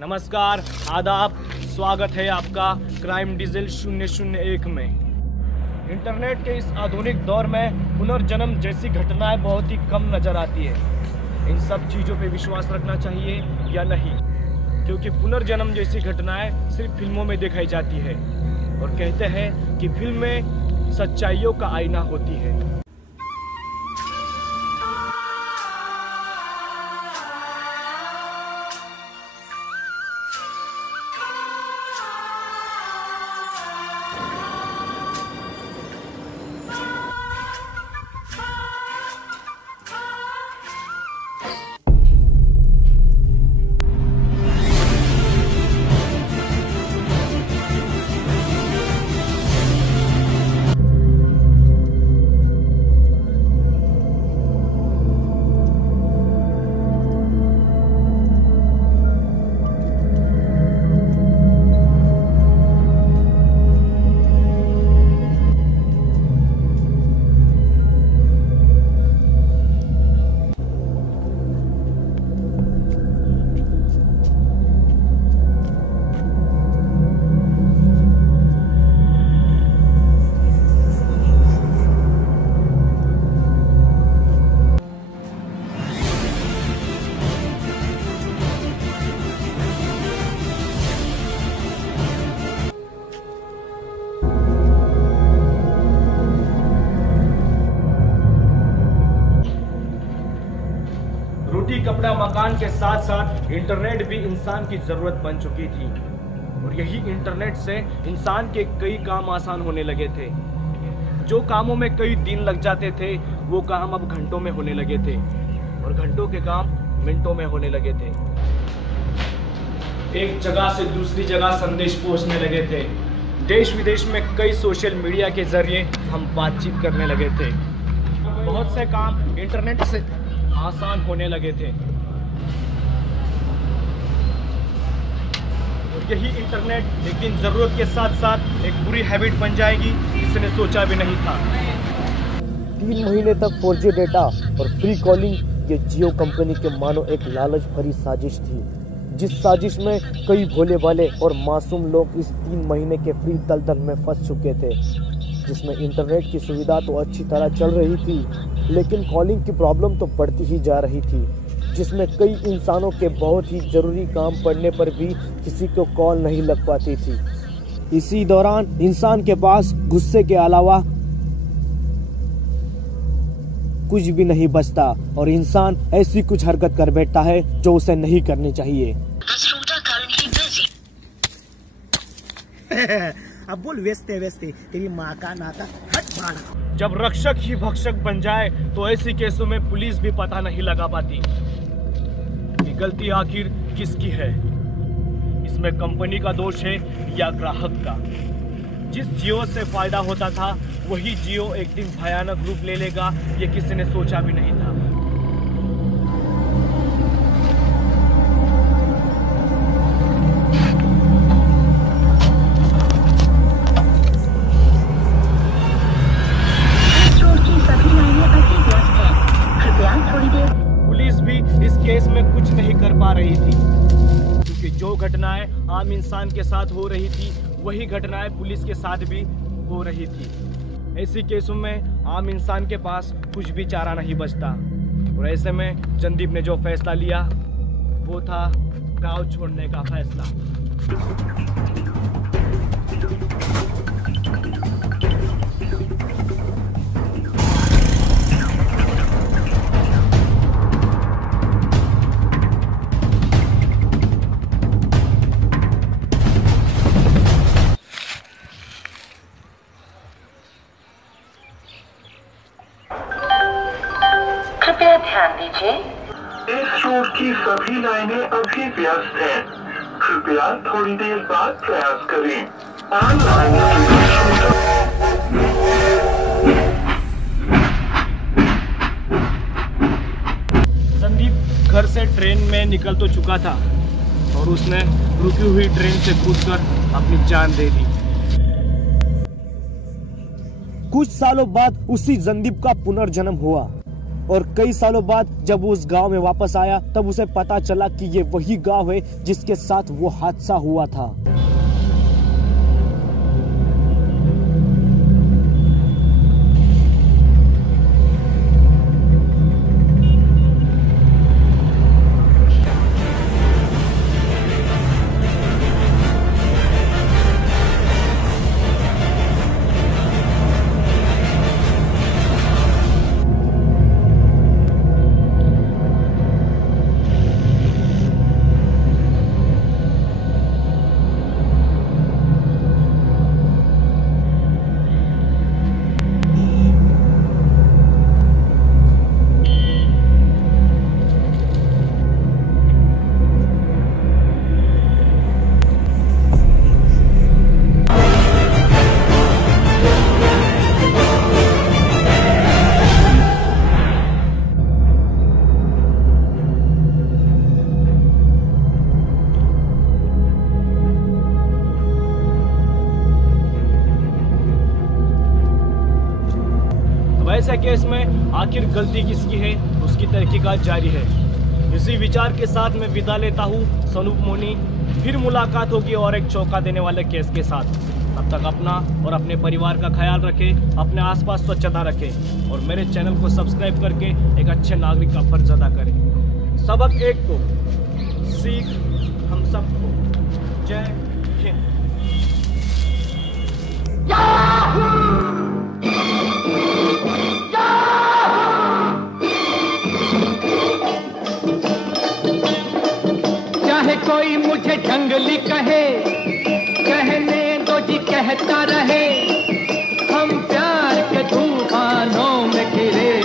नमस्कार, आदाब, स्वागत है आपका क्राइम डीजल 001 में। इंटरनेट के इस आधुनिक दौर में पुनर्जन्म जैसी घटनाएं बहुत ही कम नज़र आती है। इन सब चीज़ों पे विश्वास रखना चाहिए या नहीं, क्योंकि पुनर्जन्म जैसी घटनाएं सिर्फ फिल्मों में दिखाई जाती है और कहते हैं कि फिल्में सच्चाइयों का आईना होती है। रोटी कपड़ा मकान के साथ साथ इंटरनेट भी इंसान की जरूरत बन चुकी थी और यही इंटरनेट से इंसान के कई काम आसान होने लगे थे। जो कामों में कई दिन लग जाते थे वो काम अब घंटों में होने लगे थे और घंटों के काम मिनटों में होने लगे थे। एक जगह से दूसरी जगह संदेश पहुंचने लगे थे। देश विदेश में कई सोशल मीडिया के जरिए हम बातचीत करने लगे थे। बहुत से काम इंटरनेट से आसान होने लगे थे और यही इंटरनेट एक दिन जरूरत के साथ साथ एक बुरी हैबिट बन जाएगी, इसने सोचा भी नहीं था। 3 महीने तक 4G डेटा और फ्री कॉलिंग ये जियो कंपनी के मानो एक लालच भरी साजिश थी, जिस साजिश में कई भोले भाले और मासूम लोग इस 3 महीने के फ्री दलदल में फंस चुके थे, जिसमें इंटरनेट की सुविधा तो अच्छी तरह चल रही थी लेकिन कॉलिंग की प्रॉब्लम तो बढ़ती ही जा रही थी, जिसमें कई इंसानों के बहुत ही ज़रूरी काम पड़ने पर भी किसी को कॉल नहीं लग पाती थी। इसी दौरान इंसान के पास गुस्से के अलावा कुछ भी नहीं बचता और इंसान ऐसी कुछ हरकत कर बैठता है जो उसे नहीं करनी चाहिए। अब बोल वेस्ते वेस्ते तेरी माँ का नाका हट भाड़ा। जब रक्षक ही भक्षक बन जाए तो ऐसी केसों में पुलिस भी पता नहीं लगा पाती कि गलती आखिर किसकी है। इसमें कंपनी का दोष है या ग्राहक का। जिस जियो से फायदा होता था वही जियो एक दिन भयानक रूप ले लेगा, ये किसी ने सोचा भी नहीं था। इस केस में कुछ नहीं कर पा रही थी क्योंकि जो घटनाएं आम इंसान के साथ हो रही थी वही घटनाएं पुलिस के साथ भी हो रही थी। ऐसी केसों में आम इंसान के पास कुछ भी चारा नहीं बचता और ऐसे में जनदीप ने जो फैसला लिया वो था गांव छोड़ने का फैसला। कृपया ध्यान दीजिए, इस रूट की सभी लाइनें अभी व्यस्त हैं। कृपया थोड़ी देर बाद प्रयास करें। संदीप घर से ट्रेन में निकल तो चुका था और उसने रुकी हुई ट्रेन से कूदकर अपनी जान दे दी। कुछ सालों बाद उसी संदीप का पुनर्जन्म हुआ और कई सालों बाद जब वो उस गांव में वापस आया तब उसे पता चला कि ये वही गांव है जिसके साथ वो हादसा हुआ था। ऐसे केस में आखिर गलती किसकी है, उसकी तहकीकात जारी है। इसी विचार के साथ मैं विदा लेता हूँ सनूप मोनी। फिर मुलाकात होगी और एक चौंका देने वाले केस के साथ। तब तक अपना और अपने परिवार का ख्याल रखें, अपने आसपास स्वच्छता रखें और मेरे चैनल को सब्सक्राइब करके एक अच्छे नागरिक का फर्ज अदा करें। सबक एक को, सीख हम सबको। जय हिंद। चाहे कोई मुझे जंगली कहे, कहने दो जी कहता रहे, हम प्यार के तूफानों में घिरे